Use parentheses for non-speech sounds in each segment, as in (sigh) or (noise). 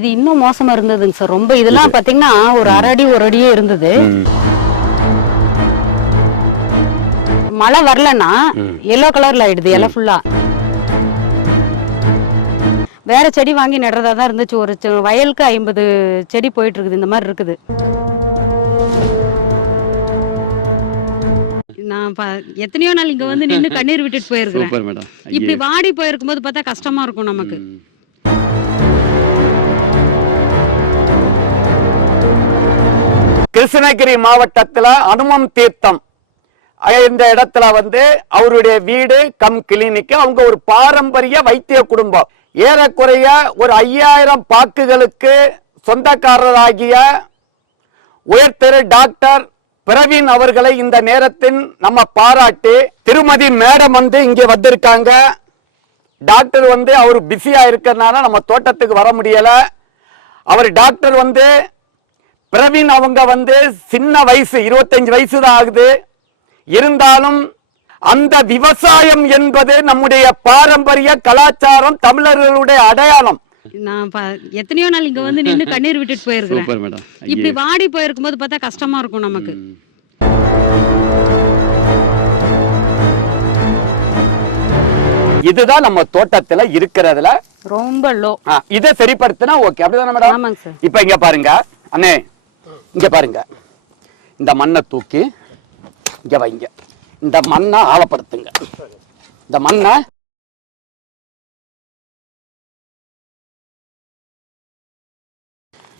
இது இன்னும் மோசமா இருந்ததுங்க சார். ரொம்ப இதெல்லாம் பாத்தீங்கன்னா ஒரு அரை அடி ஒரு அடியே இருந்தது. மழை வரலன்னா எல்லோ கலர்ல ஆயிடுது இலை ஃபுல்லா வேற செடி வாங்கி நடுறதா தான் இருந்துச்சு. ஒரு வயலுக்கு ஐம்பது செடி போயிட்டு இருக்குது இந்த மாதிரி இருக்குது. நான் எத்தனையோ நாள் இங்க வந்து நின்னு (laughs) கண்ணீர் விட்டுட்டு மேடம். இப்படி வாடி போயிருக்கும் போது பார்த்தா கஷ்டமா இருக்கும் நமக்கு. கிருஷ்ணகிரி மாவட்டத்தில் அனுமம் தீர்த்தம். இந்த இடத்துல வந்து அவருடைய வீடு கம் கிளினிக் அவங்க ஒரு பாரம்பரிய வைத்திய குடும்பம். ஏறக்குறைய ஒரு ஐயாயிரம் பாக்குகளுக்கு சொந்தக்காரராகிய உயர்திரு டாக்டர் பிரவீன் அவர்களை இந்த நேரத்தின் நம்ம பாராட்டி திருமதி மேடம் வந்து இங்கே வந்திருக்காங்க. டாக்டர் வந்து அவர் பிஸியாக இருக்கிறதுனால நம்ம தோட்டத்துக்கு வர முடியலை. அவர் டாக்டர் வந்து பிரவீன் அவங்க வந்து சின்ன வயசு இருபத்தஞ்சு வயசு தான் ஆகுது. இருந்தாலும் அந்த விவசாயம் என்பது நம்முடைய பாரம்பரிய கலாச்சாரம் தமிழர்களுடைய அடையாளம். நான் எத்தனையோ நாள் இங்க வந்து நின்னு கண்ணீர் விட்டுட்டு மேடம். இப்படி வாடி போயிருக்கும் போது பார்த்தா கஷ்டமா இருக்கும் நமக்கு. இதுதான் நம்ம தோட்டத்துல இருக்கிறதுல. ரொம்ப லோ இதை சரிப்படுத்தினா ஓகே அப்படிதானே மேடம்? ஆமாங்க சார் இப்ப இங்க பாருங்க. அண்ணே இங்க பாருங்க. இந்த மண்ணை தூக்கி இங்க வைங்க. இந்த மண்ணை ஆழப்படுத்துங்க. இந்த மண்ணை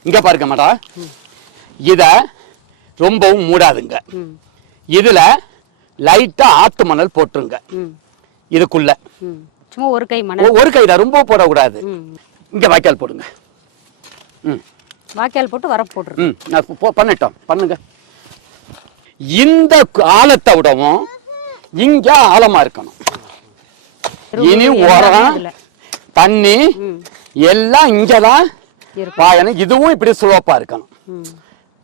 இங்க பாருங்க மேடம் இத ரொம்பவும் மூடாதுங்க. இதுல லைட்டா ஆத்து மணல் போட்டுருங்க. இதுக்குள்ள. சும்மா ஒரு கை மணல். ஒரு கைதான் ரொம்ப போடக்கூடாது. இங்க வாய்க்கால் போடுங்க. ம். வாய்க்கால் போட்டு வரப்பு போட்டுரு ம் நான் போ- போ- பண்ணட்டும். பண்ணுங்க. இந்த ஆழத்தை விடவும் இங்க ஆழமா இருக்கணும். இனி உரம் தண்ணி எல்லாம் இங்கதான் பாயணும். இதுவும் இப்படி சுலப்பா இருக்கணும்.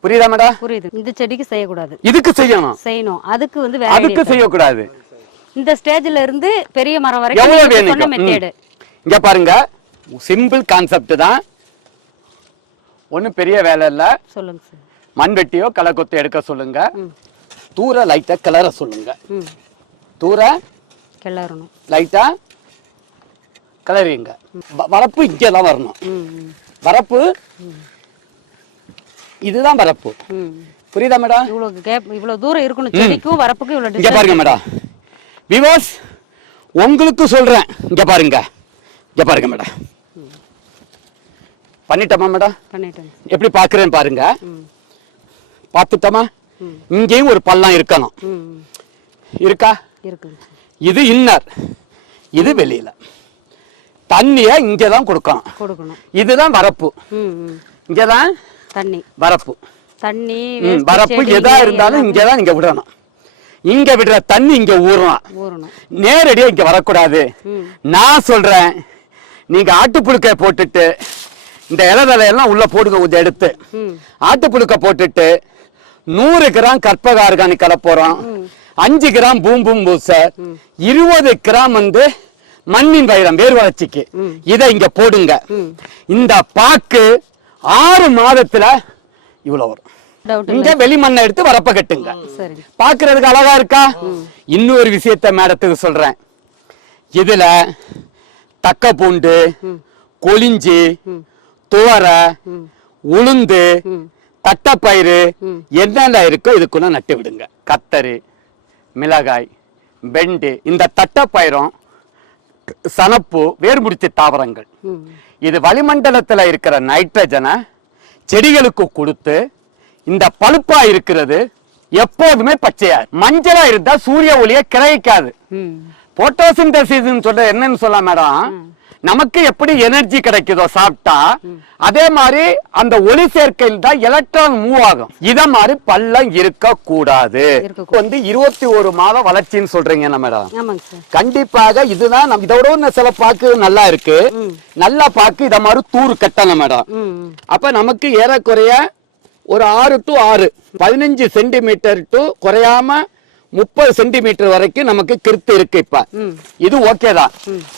புரியுதா மேடம்? புரியுது. இந்த செடிக்கு செய்யக்கூடாது. இதுக்கு செய்யணும். செய்யணும். அதுக்கு வந்து அதுக்கு. செய்யக்கூடாது. இந்த ஸ்டேஜ்ல இருந்து பெரிய மரம் வரைக்கும் எவ்வளவு வேணும் இங்க பாருங்க. சிம்பிள் கான்செப்ட் தான். ஒண்ணும் பெரிய வேலை இல்ல. சொல்லுங்க சார். மண்வெட்டியோ களை கொத்து எடுக்க சொல்லுங்க. தூர லைட்டா கிளற சொல்லுங்க. தூர கிளறணும். லைட்டா கிளறிங்க. வரப்பு இங்கே தான் வரணும் வரப்பு இதுதான் வரப்பு. புரியுதா மேடம்? இவ்வளவு கேப் இவ்வளவு தூரம் இருக்கணும். செடிக்கும் வரப்புக்கும் இவ்வளவு இங்க பாருங்க மேடம். விவாஸ் உங்களுக்கு சொல்றேன். இங்க பாருங்க. இங்க பாருங்க மேடம். பண்ணிட்டோமா மேடம்? பண்ணிட்டேன் எப்படி பாக்குறேன் பாருங்க. பார்த்துட்டோமா. இங்கேயும் ஒரு பள்ளம் இருக்கணும். இருக்கா? இது இன்னர். இது வெளியில. தண்ணிய இங்கே தான் கொடுக்கணும். கொடுக்கணும். இதுதான் வரப்பு. இங்கதான் தண்ணி. வரப்பு. தண்ணி வரப்பு எதா இருந்தாலும் எல்லாமே இங்கதான் இங்க விடணும். இங்க விடுற தண்ணி இங்க ஊறணும். நேரடியா இங்க வரக்கூடாது. நான் சொல்றேன் நீங்க ஆட்டுப்புழுக்கை போட்டுட்டு இந்த இலதலை எல்லாம் உள்ள போடுங்க கொஞ்சம் எடுத்து. ஆட்டுப்புழுக்க போட்டுட்டு நூறு கிராம் கற்பக ஆர்கானிக் கலப்போறோம் அஞ்சு கிராம் பூம்பும் பூச. இருபது கிராம் வந்து மண்ணின் வைரம் வேர் வளர்ச்சிக்கு. இதை இங்க போடுங்க. இந்த பாக்கு ஆறு மாதத்துல இவ்வளவு வரும். இங்க வெளி மண்ணை எடுத்து வரப்ப கட்டுங்க. பாக்குறதுக்கு அழகா இருக்கா? இன்னொரு விஷயத்த மேடத்துக்கு சொல்றேன். இதுல தக்க பூண்டு கொளிஞ்சி துவரை உளுந்து தட்டப்பயிறு என்னென்ன இருக்கோ இதுக்குள்ள நட்டு விடுங்க. கத்தரி மிளகாய் வெண்டு இந்த தட்டப்பயிரும் சனப்பு வேர்முடிச்சு தாவரங்கள். இது வளிமண்டலத்துல இருக்கிற நைட்ரஜனை செடிகளுக்கு கொடுத்து இந்த பழுப்பா இருக்கிறது எப்போதுமே பச்சையா. மஞ்சளா இருந்தா சூரிய ஒளியை கிரகிக்காது. ம். போட்டோசிந்தசிஸ் சொல்ற என்னன்னு சொல்ல மேடம்? நமக்கு எப்படி எனர்ஜி கிடைக்குதோ சாப்பிட்டா அதே மாதிரி அந்த ஒளி சேர்க்கையில் தான் எலக்ட்ரான் மூவ் ஆகும். இத மாதிரி பள்ளம் இருக்க கூடாது. வந்து இருபத்தி ஒரு மாதம் வளர்ச்சின்னு சொல்றீங்க மேடம் கண்டிப்பாக இதுதான் நம்ம இதோட சில பாக்கு நல்லா இருக்கு. நல்ல பாக்கு இத மாதிரி தூர் கட்டணும் மேடம் அப்ப நமக்கு ஏறக்குறைய ஒரு ஆறு டு ஆறு பதினஞ்சு சென்டிமீட்டர் டு குறையாம முப்பது சென்டிமீட்டர் வரைக்கும் நமக்கு கிருத்து இருக்கு இப்ப. இது ஓகே தான்.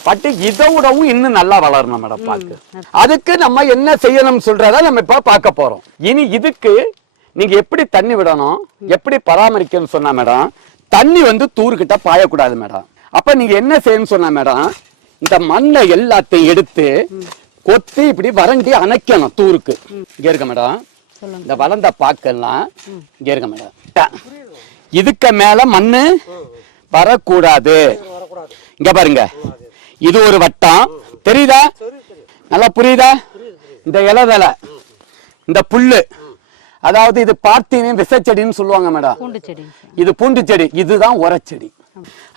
பட் இதை விடவும் இன்னும் நல்லா வளரணும் மேடம் பாக்கு அதுக்கு நம்ம என்ன செய்யணும் சொல்றத நம்ம இப்ப பார்க்க போறோம். இனி இதுக்கு நீங்க எப்படி தண்ணி விடணும் எப்படி பராமரிக்கணும்னு சொன்னா மேடம் தண்ணி வந்து தூர்கிட்ட பாயக்கூடாது மேடம் அப்ப நீங்க என்ன செய்யணும்னு சொன்னா மேடம் இந்த மண்ணை எல்லாத்தையும் எடுத்து கொத்தி இப்படி வறண்டி அணைக்கணும் தூருக்கு. இங்க இருக்க மேடம் இந்த வளர்ந்த பாக்கெல்லாம் இங்க இருக்க மேடம் இதுக்கு மேல மண்ணு வரக்கூடாது. இங்க பாருங்க. இது ஒரு வட்டம். தெரியுதா? நல்லா புரியுதா? இந்த இலதலை இந்த புல்லு. அதாவது இது பார்த்தீங்க விசச்செடின்னு சொல்லுவாங்க மேடம். இது பூண்டு செடி. இதுதான் உரச்செடி.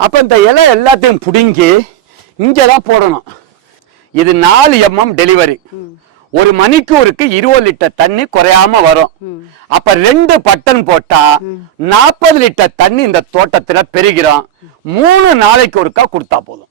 அப்ப இந்த இலை எல்லாத்தையும் புடுங்கி இங்கதான் போடணும். இது நாலு எம்எம் டெலிவரி ஒரு மணிக்கூருக்கு இருபது லிட்டர் தண்ணி குறையாம வரும். அப்ப ரெண்டு பட்டன் போட்டா நாற்பது லிட்டர் தண்ணி இந்த தோட்டத்துல பெருகிறோம். மூணு நாளைக்கு ஒருக்கா கொடுத்தா போதும்.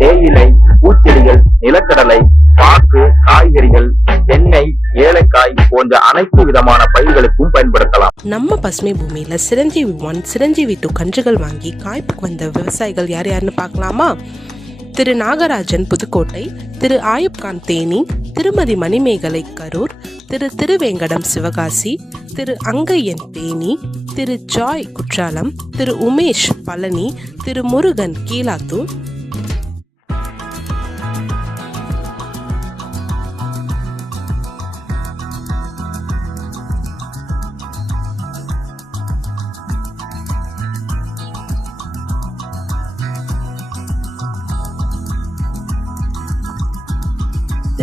தேயிலை பூச்செடிகள் நிலக்கடலை பாக்கு காய்கறிகள் எண்ணெய் ஏலக்காய் போன்ற அனைத்து விதமான பயிர்களுக்கும் பயன்படுத்தலாம். நம்ம பசுமை பூமியில சிரஞ்சீவி ஒன் சிரஞ்சீவி டூ கன்றுகள் வாங்கி காய்ப்புக்கு வந்த விவசாயிகள் யார் யாருன்னு பார்க்கலாமா? திரு நாகராஜன் புதுக்கோட்டை திரு ஆயுப் கான் தேனி திருமதி மணிமேகலை கரூர் திரு திருவேங்கடம் சிவகாசி திரு அங்கையன் தேனி திரு ஜாய் குற்றாலம் திரு உமேஷ் பழனி திரு முருகன் கீழாத்தூர்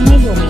நமது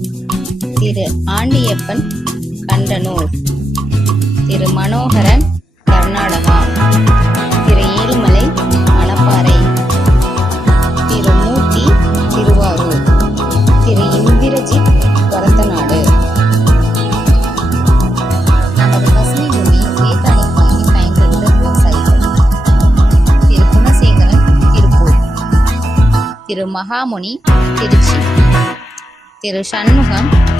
திரு ஆண்டியப்பன் கண்டனூர். திரு மனோகரன் கர்நாடகா. திரு ஏழுமலை மணப்பாறை. திரு மூர்த்தி திருவாரூர். திரு இந்திரஜித் வரத்தநாடு நமது பசுமை பூமி வேதாளிக் வாங்கி விவசாயிகள். திரு குணசேகரன் திருப்பூர். திரு மகாமுனி திருச்சி. திரு சண்முகம்